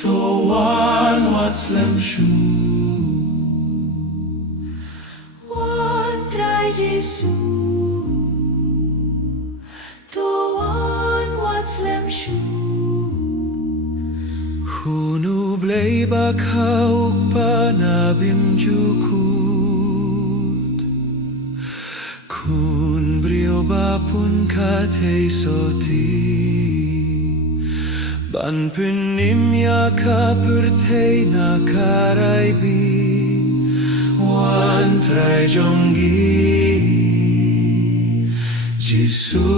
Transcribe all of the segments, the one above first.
to Wan Wat Slem Shuh. Wan Trai Jisu, to Wan Wat Slem Shuh. Hunu blay bakauk panabim jukut, kun brio bapun katei soti. Ban punim ya kapurtei na karaibi, Wan Trai Jisu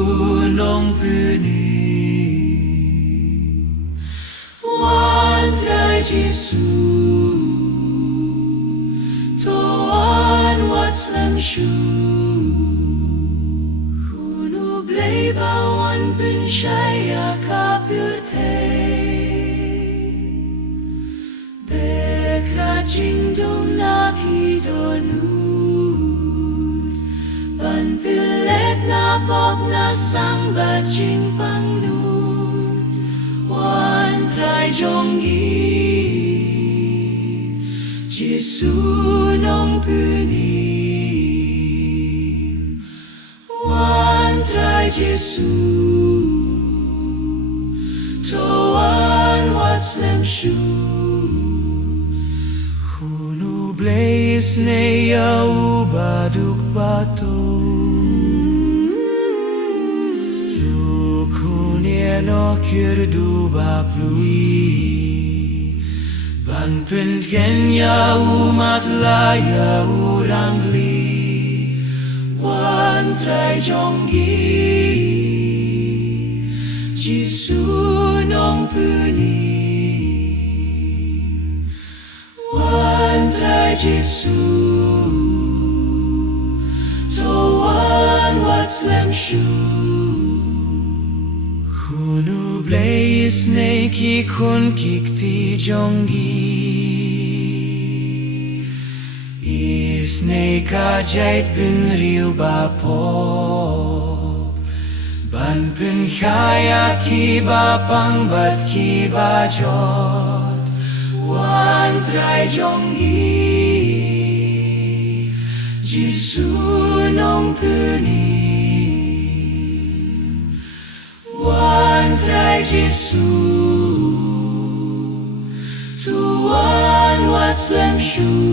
nong puni. Wan Trai Jisu, to Wan Wat Slem Shuh. Hunu blay ba wan bin shaya Jingdum nakidonut, ban pilet na bob na sang bajing pangnut. Wan Trai Jisu nong puni. Wan Trai Jisu, to Wan Wat Slem Shuh. Blaze ne yau baduk bato, Yukunia no kirdu baplui. Ban pint gen yau matlaya urangli. Wan Trai Jisu nong puni. Wan Trai Jisu, to Wan Wat Slem Shuh. Hunu blaze neki kun kikti jongi. Isne kajait bin riu bapop. Ban bin khaya ki bapang bat ki bajot. Wan Trai Jisu nong puni. Wan Trai Jisu, to Wan Wat Slem Shuh.